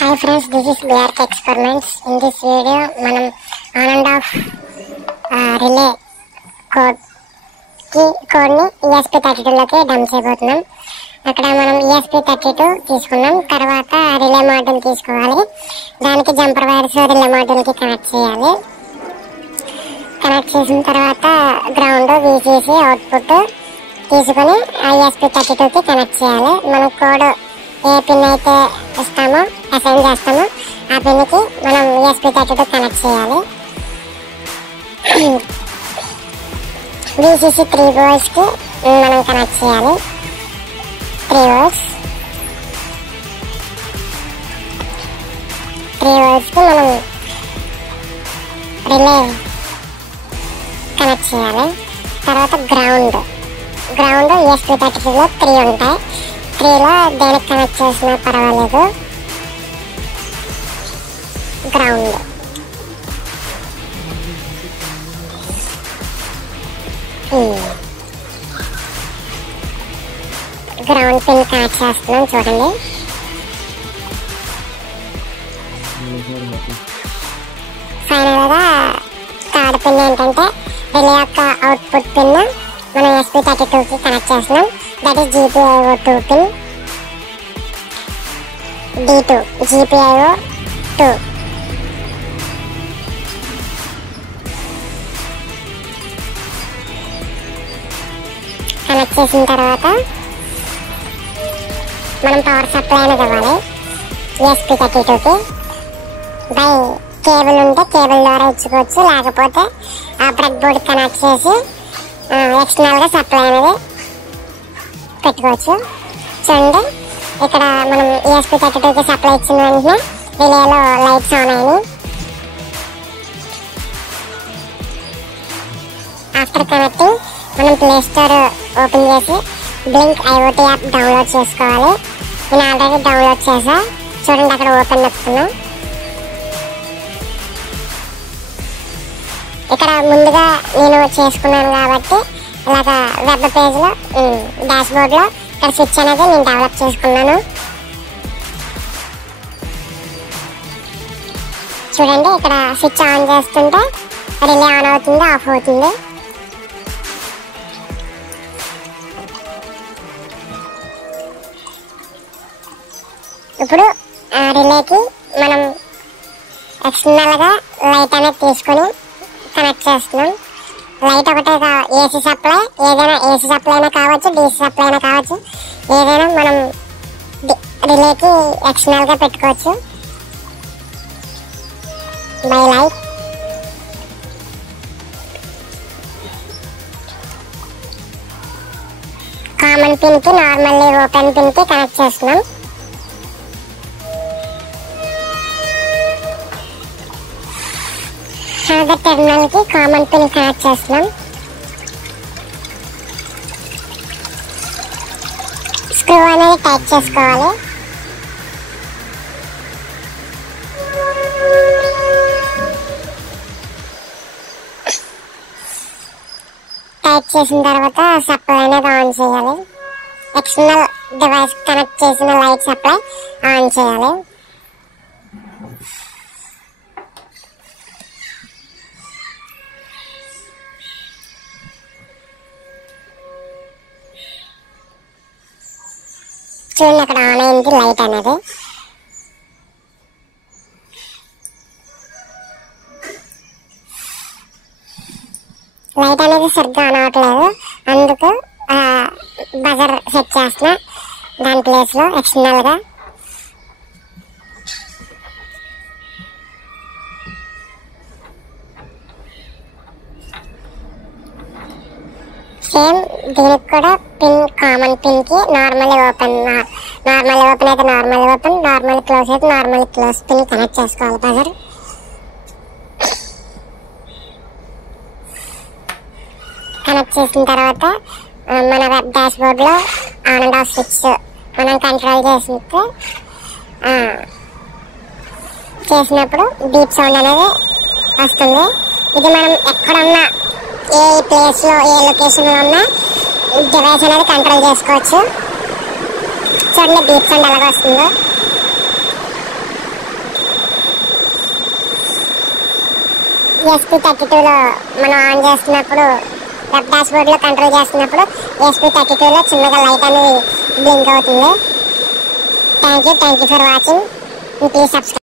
Hi friends, this is BRK Experiments. In this video, మనం on and of relay కోడ్ని ESP32 లోకి dump చేయబోతున్నాం. అక్కడ మనం ESP32 తీసుకున్నాం. తర్వాత రిలే మాడ్యూల్ తీసుకోవాలి. దానికి జంపర్ వైర్స్ రిలే మాడ్యూల్కి కనెక్ట్ చేయాలి. కనెక్ట్ చేసిన తర్వాత గ్రౌండ్ VCC అవుట్పుట్ తీసుకొని ESP32కి కనెక్ట్ చేయాలి. మనం కోడ్ ఏ పిన్ అయితే ఇస్తామో అసైన్ చేస్తామో ఆ పిన్కి మనం ESP32 కనెక్ట్ చేయాలి. VCC 3 voltsకి మనం కనెక్ట్ చేయాలి. 3 volts మనం రిలే కనెక్ట్ చేయాలి. తర్వాత గ్రౌండ్ ESP32లో 3 ఉంటాయి. 3లో దేనికి కనెక్ట్ చేసినా పర్వాలేదు. గ్రౌండ్ పిన్ కనెక్ట్ చేస్తున్నాం చూడండి. ఫైనల్గా థర్డ్ పిన్ ఏంటంటే రిలే యొక్క అవుట్పుట్ పిన్ మనం ESP32కి కనెక్ట్ చేస్తున్నాం. That is GPIO2 pin. D2 GPIO2 connect చేసిన తర్వాత మనం పవర్ సప్లై అనేది ఇవ్వాలి ESP32కి. బై కేబుల్ ఉంటే కేబుల్ ద్వారా ఇచ్చుకోవచ్చు, లేకపోతే ఆ బ్రెడ్ బోర్డ్ కనెక్ట్ చేసి ఎక్స్టర్నల్గా సప్లై అనేది పెట్టుకోవచ్చు. చూడండి, ఇక్కడ మనం ESP32కి సప్లై ఇచ్చిన వెంటనే రిలేలో లైట్స్ ఆన్ అయినాయి. ఆఫ్టర్ కనెక్టింగ్ మనం ప్లే స్టోర్ ఓపెన్ చేసి బ్లింక్ IoT యాప్ డౌన్లోడ్ చేసుకోవాలి. నేను ఆల్రెడీ డౌన్లోడ్ చేసా. చూడండి, అక్కడ ఓపెన్ నొక్కుతున్నా. ఇక్కడ ముందుగా నేను చేసుకున్నాను కాబట్టి ఇలాగ వెబ్ పేజ్లో డాష్ బోర్డ్లో ఇక్కడ స్విచ్ అనేది నేను డెవలప్ చేసుకున్నాను. చూడండి, ఇక్కడ స్విచ్ ఆన్ చేస్తుంటే రిలే ఆన్ అవుతుంది, ఆఫ్ అవుతుంది. ఇప్పుడు రిలేకి మనం ఎక్స్టర్నల్గా లైట్ అనేది తీసుకొని కనెక్ట్ చేస్తున్నాం. లైట్ ఒకటే AC సప్లై, ఏదైనా AC సప్లై అయినా కావచ్చు, DC సప్లై అయినా కావచ్చు, ఏదైనా మనం రిలేకి ఎక్స్టర్నల్గా పెట్టుకోవచ్చు. బై లైట్ కామన్ పిన్కి నార్మల్లీ ఓపెన్ పిన్కి కనెక్ట్ చేస్తున్నాం. అదర్ టెర్మినల్కి కామన్ పిన్ కనెక్ట్ చేస్తున్నాం. స్క్రూ అనేది టైట్ చేసుకోవాలి. టైట్ చేసిన తర్వాత సప్లై అనేది ఆన్ చేయాలి. ఎక్స్టర్నల్ డివైస్ కనెక్ట్ చేసిన లైట్ సప్లై ఆన్ చేయాలి. చూడండి, అక్కడ ఆన్ అయింది లైట్ అనేది. లైట్ అనేది సరిగ్గా ఆన్ అవ్వట్లేదు, అందుకు బజర్ సెట్ చేస్తున్నా దాని ప్లేస్లో ఎక్స్టర్నల్గా. సేమ్ దీనికి కూడా పిన్ కామన్ పిన్కి నార్మల్ ఓపెన్ అయితే నార్మల్ ఓపెన్, నార్మల్ క్లోజ్ అయితే నార్మల్ క్లోజ్ పిన్ కనెక్ట్ చేసుకోవాలి. బజర్ కనెక్ట్ చేసిన తర్వాత మన వెబ్ డాష్ బోర్డ్లో ఆన్ అండ్ ఆఫ్ స్విచ్ మనం కంట్రోల్ చేసినప్పుడు బీప్ సౌండ్ అనేది వస్తుంది. ఇది మనం ఎక్కడున్నా, ఏ ప్లేస్లో, ఏ లొకేషన్లో ఉన్నా డివైస్ అనేది కంట్రోల్ చేసుకోవచ్చు. చూడండి బీప్ సౌండ్ ఎలాగ వస్తుందో. ESP32లో మనం ఆన్ చేస్తున్నప్పుడు వెబ్ డాష్ బోర్డ్లో కంట్రోల్ చేస్తున్నప్పుడు ESP32లో చిన్నగా లైట్ అనేది బ్లింక్ అవుతుంది. Thank you for watching. Please subscribe.